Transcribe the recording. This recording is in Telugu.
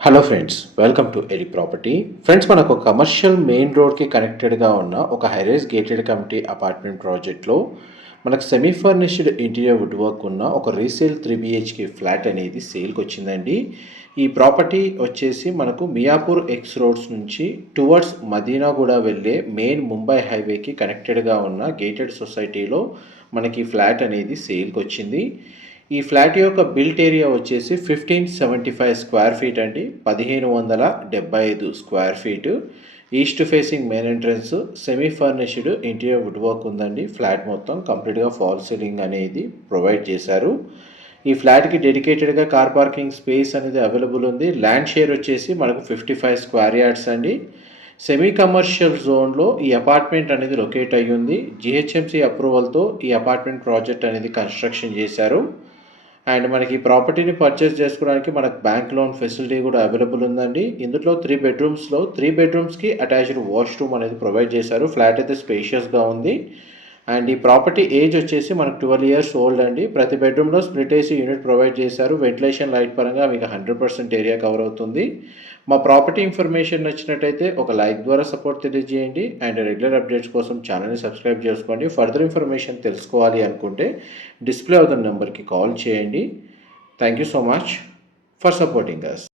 హలో ఫ్రెండ్స్, వెల్కమ్ టు ఎలి ప్రాపర్టీ. ఫ్రెండ్స్, మనకు కమర్షియల్ మెయిన్ రోడ్కి కనెక్టెడ్గా ఉన్న ఒక హైరైజ్ గేటెడ్ కమిటీ అపార్ట్మెంట్ ప్రాజెక్ట్లో మనకు semi furnished interior wood work ఉన్న ఒక రీసేల్ 3 BHK ఫ్లాట్ అనేది సేల్కి వచ్చిందండి. ఈ ప్రాపర్టీ వచ్చేసి మనకు మియాపూర్ ఎక్స్ రోడ్స్ నుంచి టువర్డ్స్ మదీనాగూడ వెళ్ళే మెయిన్ ముంబై హైవేకి కనెక్టెడ్గా ఉన్న గేటెడ్ సొసైటీలో మనకి ఫ్లాట్ అనేది సేల్కి వచ్చింది. ఈ ఫ్లాట్ యొక్క బిల్ట్ ఏరియా వచ్చేసి 1575 స్క్వేర్ ఫీట్ అండి. 1575 square feet. East facing main entrance, semi furnished interior wood work ఉందండి. ఫ్లాట్ మొత్తం కంప్లీట్గా ఫాల్ సీలింగ్ అనేది ప్రొవైడ్ చేశారు. ఈ ఫ్లాట్కి డెడికేటెడ్గా కార్ పార్కింగ్ స్పేస్ అనేది అవైలబుల్ ఉంది. ల్యాండ్ షేర్ వచ్చేసి మనకు 55 స్క్వేర్ యార్డ్స్ అండి. సెమీ కమర్షియల్ జోన్లో ఈ అపార్ట్మెంట్ అనేది లొకేట్ అయ్యి ఉంది. జిహెచ్ఎంసీ అప్రూవల్తో ఈ అపార్ట్మెంట్ ప్రాజెక్ట్ అనేది కన్స్ట్రక్షన్ చేశారు. అండ్ మనకి ఈ ప్రాపర్టీని పర్చేస్ చేసుకోవడానికి మనకు బ్యాంక్ లోన్ ఫెసిలిటీ కూడా అవైలబుల్ ఉందండి. ఇందులో 3 బెడ్రూమ్స్లో 3 బెడ్రూమ్స్కి అటాచ్డ్ వాష్రూమ్ అనేది ప్రొవైడ్ చేశారు. ఫ్లాట్ అయితే స్పేషియస్గా ఉంది. అండ్ ఈ ప్రాపర్టీ ఏజ్ వచ్చేసి మనకు 12 ఇయర్స్ ఓల్డ్ అండి. ప్రతి బెడ్రూమ్లో స్ప్లిట్ ఏసీ యూనిట్ ప్రొవైడ్ చేశారు. వెంటిలేషన్ లైట్ పరంగా మీకు 100% ఏరియా కవర్ అవుతుంది. మా ప్రాపర్టీ ఇన్ఫర్మేషన్ నచ్చినట్టయితే ఒక లైక్ ద్వారా సపోర్ట్ తెలియజేయండి. అండ్ రెగ్యులర్ అప్డేట్స్ కోసం ఛానల్ని సబ్స్క్రైబ్ చేసుకోండి. ఫర్దర్ ఇన్ఫర్మేషన్ తెలుసుకోవాలి అనుకుంటే డిస్ప్లే అవుతున్న నెంబర్కి కాల్ చేయండి. Thank you so much for supporting us.